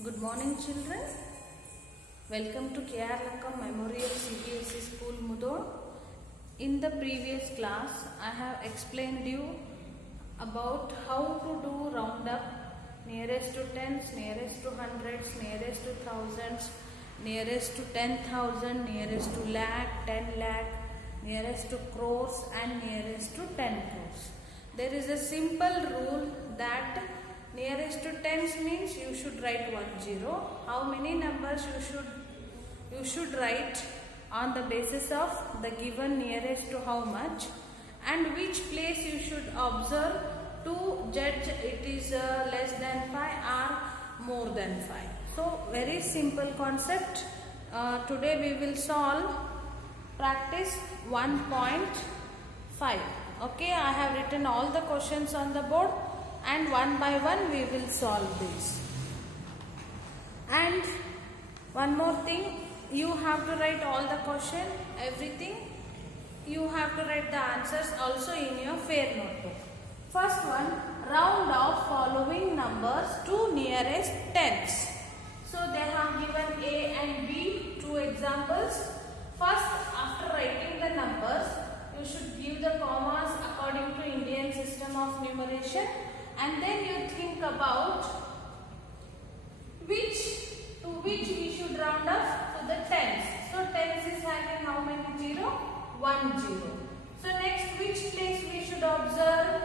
Good morning, children. Welcome to K.R. Lakkam Memorial CBSE School, Mudod. In the previous class, I have explained you about how to do roundup nearest to tens, nearest to hundreds, nearest to thousands, nearest to 10,000, nearest to lakh, 10 lakh, nearest to crores and nearest to 10 crores. There is a simple rule that nearest to tens means you should write 10. How many numbers you should write on the basis of the given nearest to how much, and which place you should observe to judge it is less than 5 or more than 5. So very simple concept. Today we will solve practice 1.5. Okay, I have written all the questions on the board and one by one we will solve this. And one more thing, you have to write all the question, everything. You have to write the answers also in your fair notebook. First one, round off following numbers to nearest tens. So they have given A and B, two examples. First, after writing the numbers, you should give the commas according to Indian system of numeration, and then you think about which we should round up to the tens. So tens is having how many 0? 1 0. So next, which place we should observe?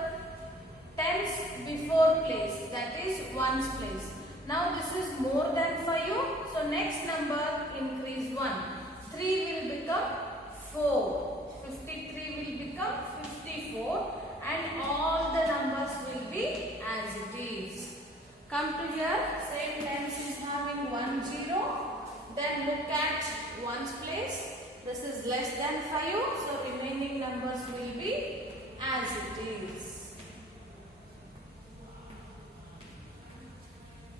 Tens before place, that is ones place. Now this is more than 5, so next number increase 1. 3 will become 4. 53 will become 54, and all the numbers will be as it is. Come to here, same tens is having 1 0. Then look at ones place. This is less than 5, so remaining numbers will be as it is.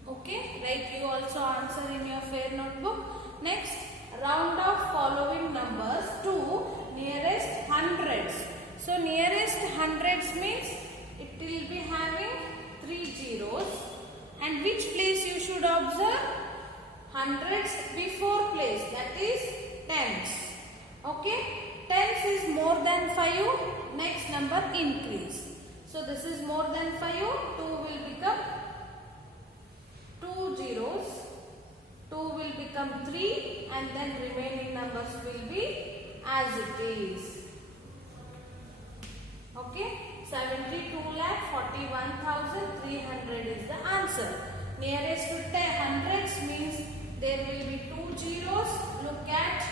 Okay, write you also answer in your fair notebook. Next, round off following numbers to nearest hundreds. So nearest hundreds means it will be having 3 zeros. And which place you should observe? Hundreds before place, that is tens. Okay, tens is more than 5, next number increase. So this is more than 5, 2 will become 2 zeros, 2 will become 3, and then remaining numbers will be as it is. Okay, 72,41,300 is the answer. Nearest to 10 hundreds means there will be 2 zeros. Look at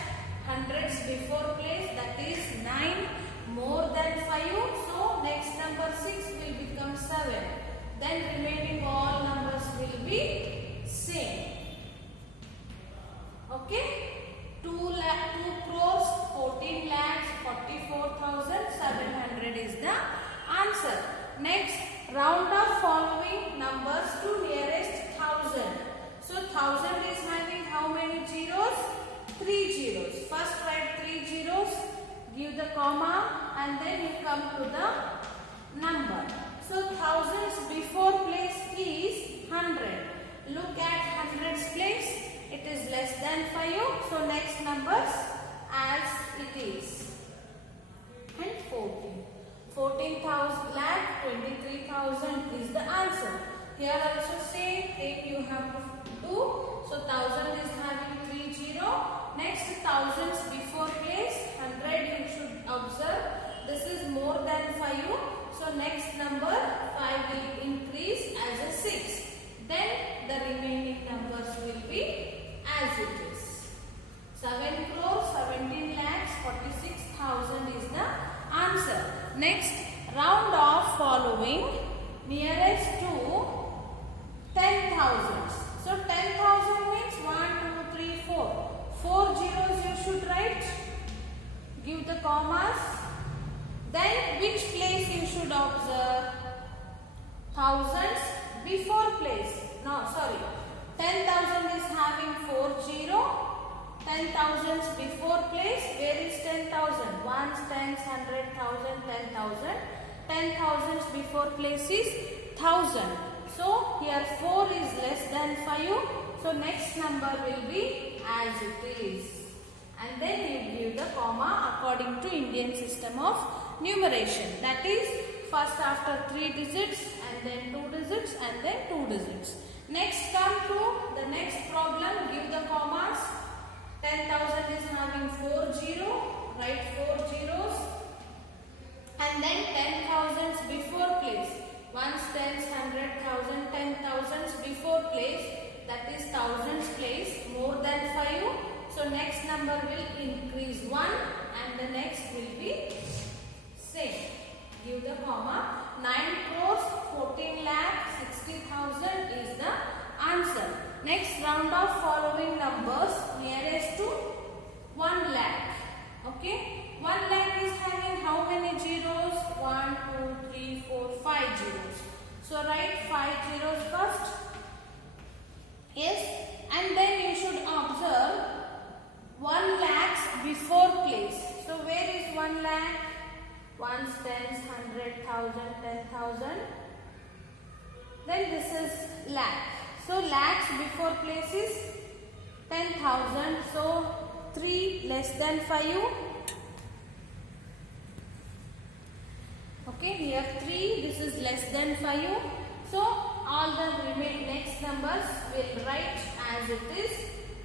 hundreds before place, that is 9, more than 5. So next number 6 will become 7. Then remaining all numbers will be same. Okay, 2 crores 14 lakhs 44,700 is the answer. Next, round off following numbers to nearest thousand. So 1000 is having how many zeros? 3 zeros. First write 3 zeros, give the comma, and then you come to the number. So thousands before place is 100. Look at hundreds place. It is less than 5. So next numbers as it is. And 14. 14,000 lakh 23,000 is the answer. Here also same thing you have to do. So 1000 is having 3 0. Next thousands before place 100 you should observe. This is more than 5. So next number 5 will increase as a 6. Then the remaining numbers will be as it is. 7 crores 17 lakhs 46,000 is the answer. Next, round off following nearest to 10,000. So 10,000 means 1, 2, 3, 4. 4 zeros you should write. Give the commas. Then which place you should observe? Thousands before place. No, sorry. 10,000 is having 4 0. 10,000s before place. Where is 10,000? Ones, tens, 100, 1,000, 10,000. 10,000s before place is 1,000. So here 4 is less than 5. So next number will be as it is. And then you give the comma according to Indian system of numeration. That is, first after 3 digits and then 2 digits and then 2 digits. Next come to the next problem. Give the commas. 10,000 is having 4 0. Write 4 zeros. And then 10,000s before place. Ones, tens, 100,000, 10,000s before place. That is thousands place. More than 5. So next number will increase 1 and the next will be same. Give the comma. 9 crores 14 lakh 60,000 is the answer. Next, round off following numbers nearest to 1 lakh. Okay. 1 lakh is having how many zeros? 1, 2, 3, 4, 5 zeros. So write 5 zeros first. Yes. And then you should observe 1 lakhs before place. So where is 1 lakh? Ones, tens, 100,000, 10,000. Then this is lakh. So lakhs before place is 10,000. So 3 less than 5. Okay, here 3. This is less than 5. So all the next numbers will write as it is.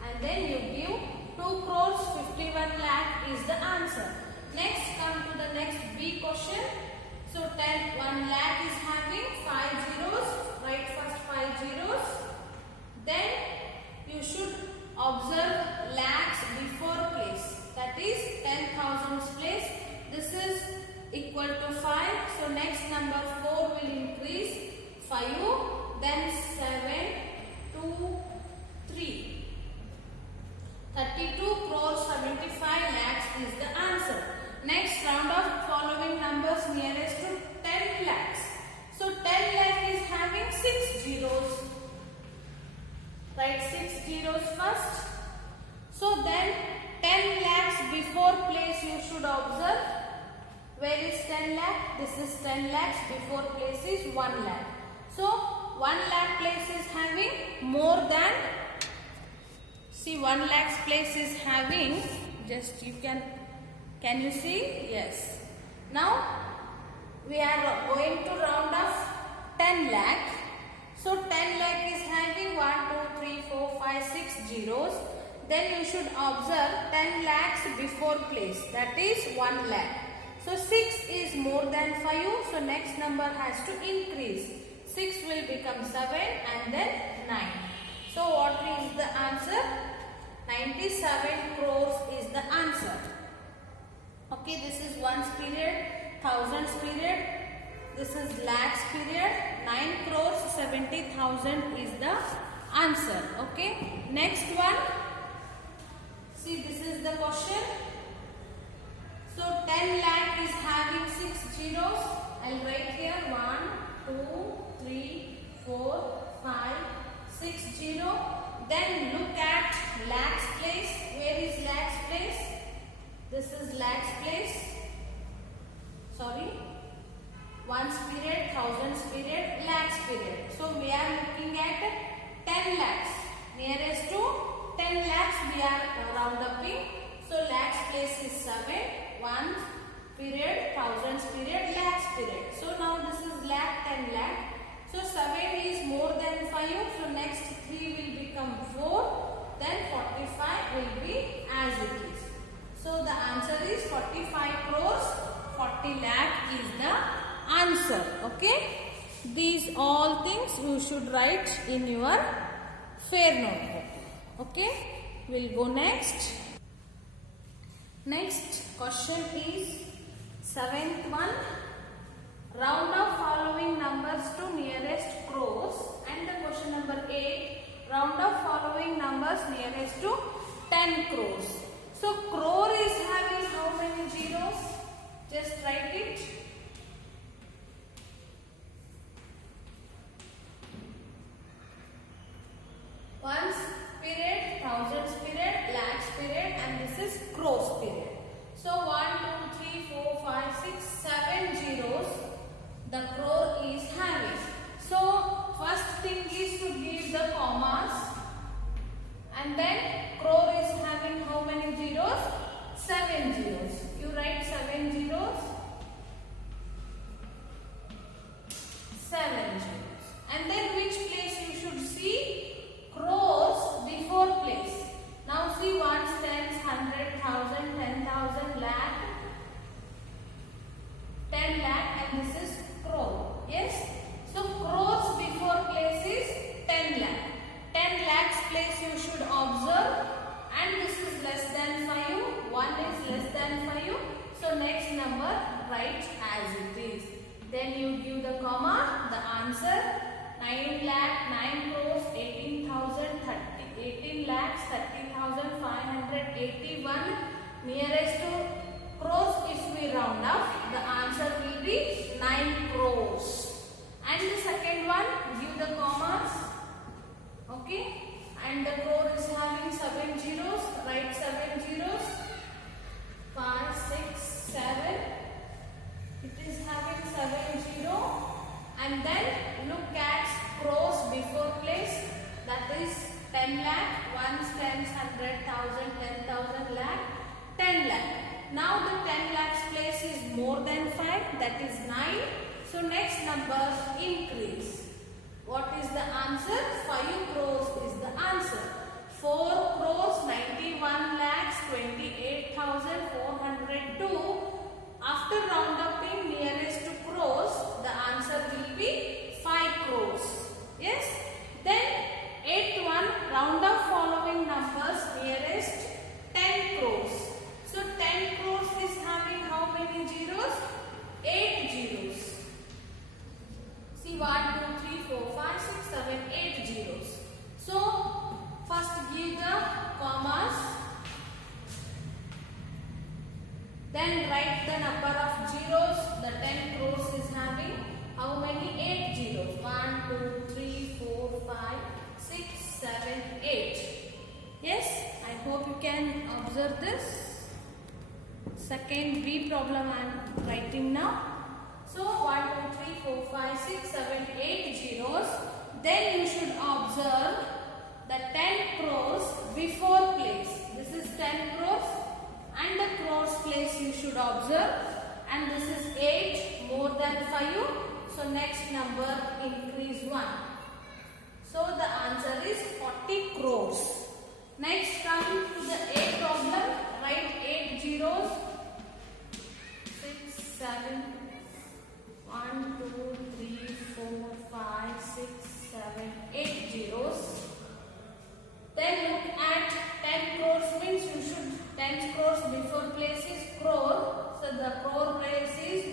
And then you give 2 crores 51 lakh is the answer. Next, come to the next B question. So 1 lakh is having 5 zeros. Write first 5 zeros. Then you should observe lakhs before place. That is 10,000s place. This is equal to 5. So next number 4 will increase 5. Then 7, 2, 3. 32 crores 75 lakhs is the answer. Next, round of following numbers nearest to 10 lakhs. So 10 lakh is having 6 zeros. Write 6 zeros first. So then 10 lakhs before place you should observe. Where is 10 lakh? This is 10 lakhs. Before place is 1 lakh. So 1 lakh place is having more than. See, 1 lakhs place is having. Just you can you see? Yes. Now we are going to round off 10 lakh. So 10 lakh is having 1, 2, 3, 4, 5, 6 zeros. Then you should observe 10 lakhs before place. That is 1 lakh. So 6 is more than 5. So next number has to increase. 6 will become 7 and then 9. So what is the answer? 97 crores is the answer. Okay, this is ones period, thousands period. This is lakhs period. 9 crores 70,000 is the answer. Okay, next one. See, this is the question. So 10 lakh is having 6 zeros. I'll write here 1, 2, 3, 4, 5, 6 0. Then look at lakhs place. Where is lakhs place? This is lakhs place. Sorry. Ones period, thousands period, lakhs period. So we are looking at 10 lakhs. Nearest to 10 lakhs we are round upping. So lakhs place is 7. Ones period, thousands period, lakhs period. So now this is lakh, 10 lakh. So 7 is more than 5. So next 3 will become 4. Then 45 will be as it is. So the answer is 45 crores 40 lakh is the answer. Okay. These all things you should write in your fair notebook. Okay. We'll go next. Next question is 7th one. Round off following numbers to nearest crores. And the question number 8. Round off following numbers nearest to 10 crores. So crore is having how many zeros? Just write it. Ones period, thousands period, lakhs period, and this is crores period. So 1, 2, 3, 4, 5, 6, 7 zeros the crore is having. So first thing is to give the commas. And then crore is having how many zeros? 7 zeros. You write 7 zeros. 7 zeros. And then which place you should see? Crores before place. Now see ones, tens, 100, 1000, 10,000, lakh, 10 lakh, and this is crore. Yes? So crores before place is 10 lakh. 10 lakhs place you should observe, and this is less than 5. 1 is less than 5. So next number write as it is. Then you give the comma, the answer 9 lakh, 9 crores, 18 lakhs, 30,581. Nearest to crores, if we round up, the answer will be 9 crores. And the second one, give the commas. Okay. And the crore is having 7 zeros. Write 7 zeros. 5, 6, 7. It is having 7 0. And then look at crores before place. That is 10 lakh, 1, 10, 100, 1000, 10,000 lakh, 10 lakh. Now the 10 lakhs place is more than 5. That is 9. So next number increase. What is the answer? 5 crores is the answer. 4 crores 91 lakhs 28,402. After round up in nearest to crores, the answer will be 5 crores. Yes? Then 8th one, round up following numbers nearest 10 crores. So 10 crores is having how many zeros? 8 zeros. See 1, 2, 3, 4, 5, 6, 7, 8 zeros. So first give the commas. Then write the number of zeros. The 10 crores is having how many? 8 zeros. 1, 2, 3, 4, 5, 6, 7, 8. Yes, I hope you can observe this. Second B problem I am writing now. So 1, 2, 3, 4, 5, 6, 7, 8 zeros. Then you should observe the 10 crores before place. This is 10 crores and the crores place you should observe. And this is 8 more than 5. So next number increase 1. So the answer is 40 crores. Next coming to the A problem. Write 8 zeros. 6, 7, 1, 2, 3, 4, 5, 6, 7, 8 zeros. Then look at 10 crores means you should 10 crores before place is crore. So the crore place is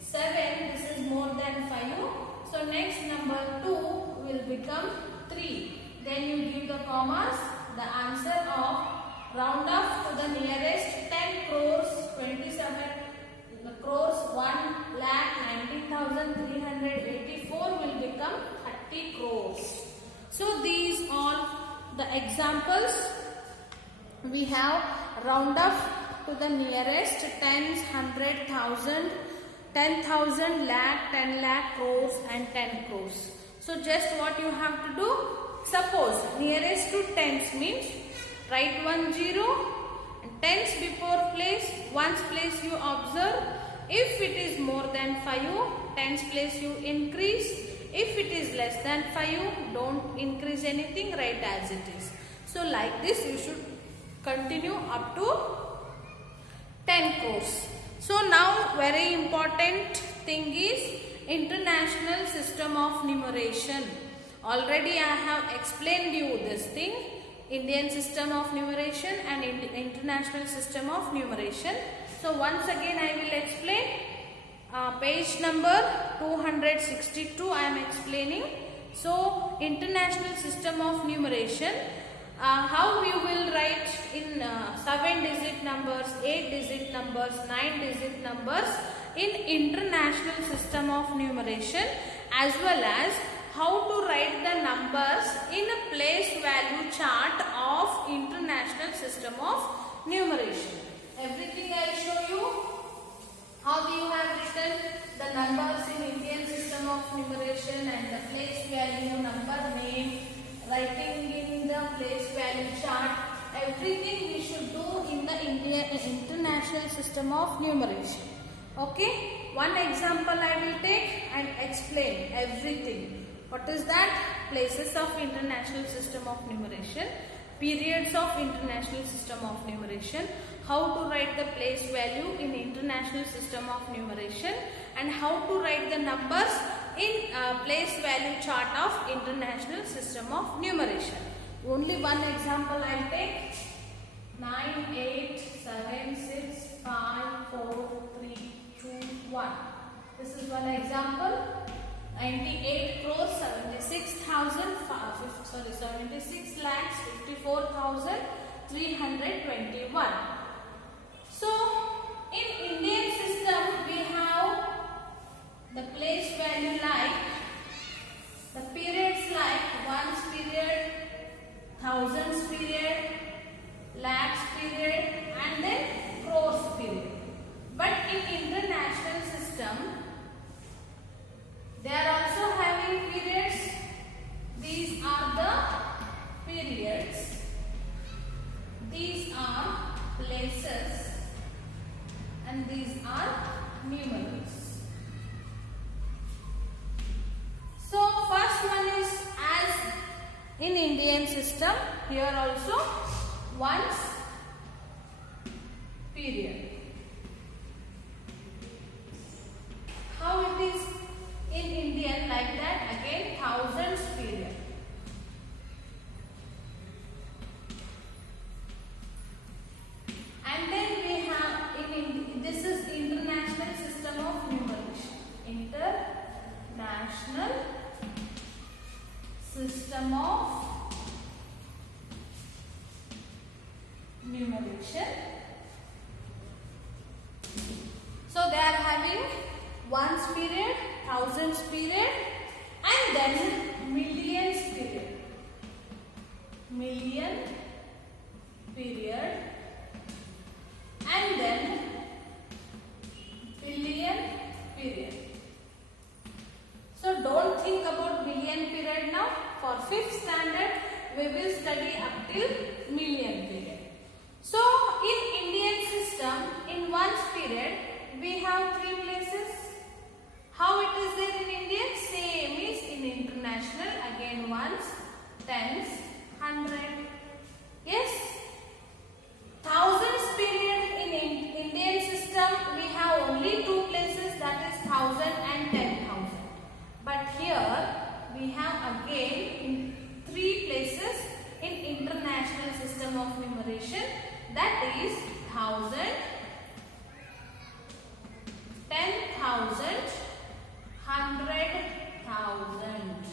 7. This is more than 5. So next number 2 will become 3. Then you give the commas. The answer of round up to the nearest 10 crores 27 crores 1 lakh 19,384 will become 30 crores. So these all the examples we have. Round up to the nearest tens, 100,000, 10,000, lakh, 10 lakh, crores and 10 crores. So just what you have to do, suppose nearest to tens means write 1 0 and tens before place, ones place you observe. If it is more than 5, tens place you increase. If it is less than 5, don't increase anything, write as it is. So like this you should continue up to 10 crores. So now very important thing is International System of Numeration. Already I have explained you this thing, Indian System of Numeration and International System of Numeration. So once again I will explain. Page number 262 I am explaining. So International System of Numeration, how you will write in 7-digit numbers, 8-digit numbers, 9-digit numbers in International System of Numeration, as well as how to write the numbers in a place value chart of International System of Numeration. Everything I will show you. How you have written the numbers in Indian System of Numeration and the place value, number name, writing in the place value value chart, everything we should do in the international system of numeration. Okay, one example I will take and explain everything. What is that? Places of international system of numeration, periods of international system of numeration, how to write the place value in international system of numeration, and how to write the numbers in place value chart of international system of numeration. Only one example I will take. 9, 8, 7, 6, 5, 4, 3, 2, 1. This is one example. 98 crores 76,000 76 lakhs 54,321. So in Indian system we have the place value like the periods like ones period, thousands period, lakhs period, and then crores period. But in international system they are also having periods. These are the periods. These are places. And these are numerals. So first one is as in Indian system. Here also ones period. How it is in Indian like that? Again thousands period. And then we have this is international system of numeration. International system of numeration. So they are having ones period, thousands period, and then millions period. Million period, and then billion period. So don't think about billion period now. For 5th standard we will study up till million period. So in Indian system, in ones period we have 3 places. How it is there in Indian? Same is in international. Again ones, tens, 100. Yes. Thousands period in Indian system we have only 2 places, that is 1,000 and 10,000. But here we have again 3 places in international system of numeration, that is 1,000, 10,000, 100,000.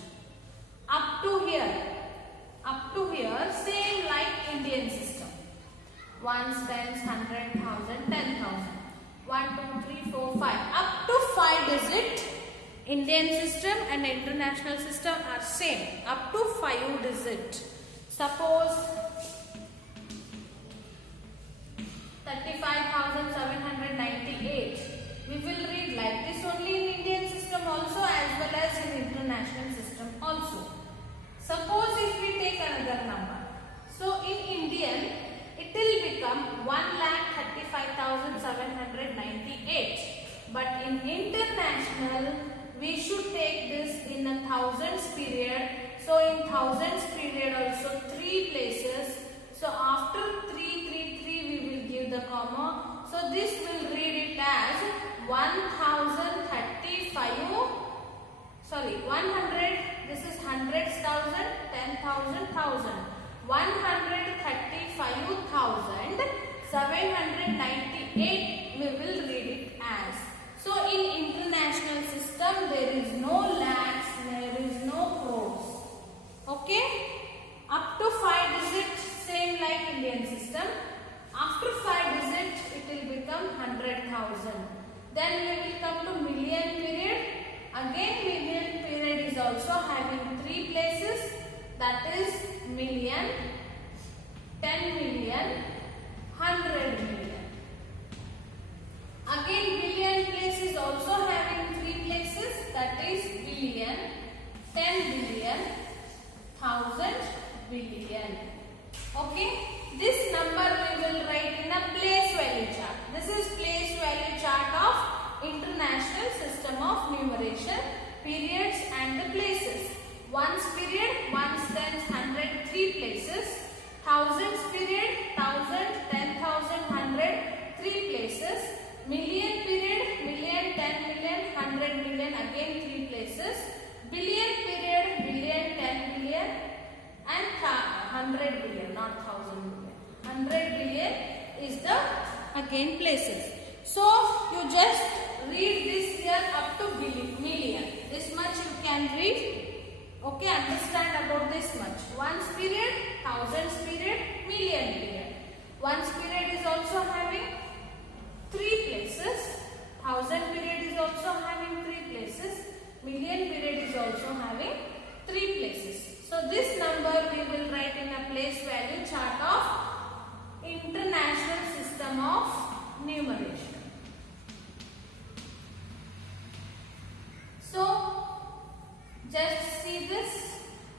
Up to here same like Indian system. Ones, tens, 100,000, 10,000. 1, 2, 3, 4, 5. Up to 5 digit. Indian system and international system are same. Up to 5 digit. Suppose 35,798. We will read like this only in Indian system also as well as in international system also. Suppose if we take another number. So in Indian it will become 1,35,798. But in international we should take this in a thousands period. So in thousands period also 3 places. So after 333 we will give the comma. So this will read it as 100. This is hundreds thousand, 10,000, 1,000. 135,798 we will read it as. So in international system there is no lakhs, there is no crores. Okay? Up to 5 digits same like Indian system. After 5 digits it will become 100,000. Then we will come to million period. Again million period is also having 3 places, that is million, 10 million, 100 million. Again billion place is also having 3 places, that is billion, 10 billion, 1,000 billion. Okay, this number we will write in a place value chart. This is place value chart of International System of Numeration, periods and the places. Ones period, ones, tens, 100, 3 places. Thousands period, 1000, 10,000, 100, 3 places. Million period, million, 10 million, 100 million, again 3 places. Billion period, billion, 10 billion and 100 billion, not 1000 billion. 100 billion is the again places. So you just read this here up to million. This much you can read. Okay, understand about this much. Ones period, thousands period, million period. Ones period is also having 3 places. Thousand period is also having 3 places. Million period is also having 3 places. So this number we will write in a place value chart of International System of Numeration. So just see this.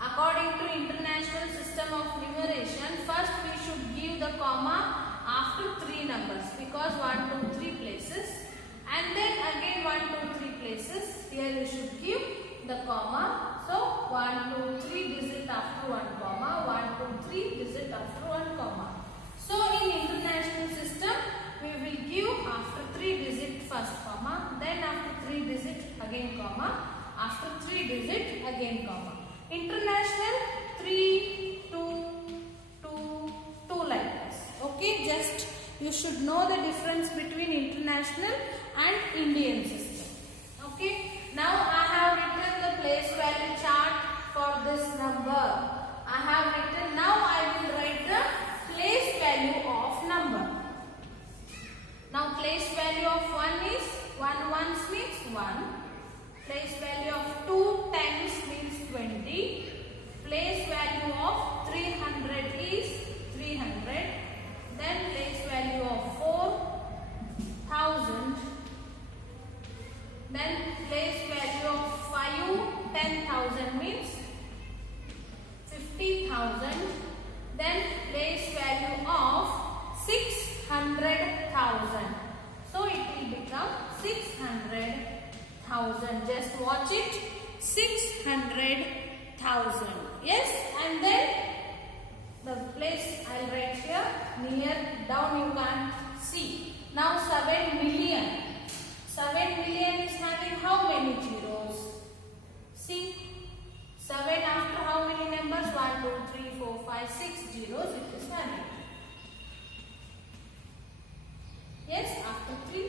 According to International System of Numeration, first we should give the comma after 3 numbers because 1, 2, 3 places, and then again 1, 2, 3 places. Here you should give the comma. So 1, 2, 3 digit after 1 comma, 1, 2, 3 digit after 1 comma. So in International System we will give after 3 digit first comma, then after 3 digit again comma, after 3 digit again comma. International 3, 2, 2, 2 like this. Okay, just you should know the difference between international and Indian system. Okay, now I have written the place value chart for this number. I have written, now I will write the place value of number. Now place value of 1 is 1 ones means 1. Place value of 2 tens means 20. Place value of 300 is 300. Then place value of 4,000. Then place value of 5, 10,000 means 50,000. Then place value of 600,000. So it will become 600,000. Just watch it. 600,000. Yes, and then the place I'll write here near down you can't see. Now 7 million. 7 million is having how many zeros? See, 7 after how many numbers? 1, 2, 3, 4, 5, 6 zeros it is having. Yes, after 3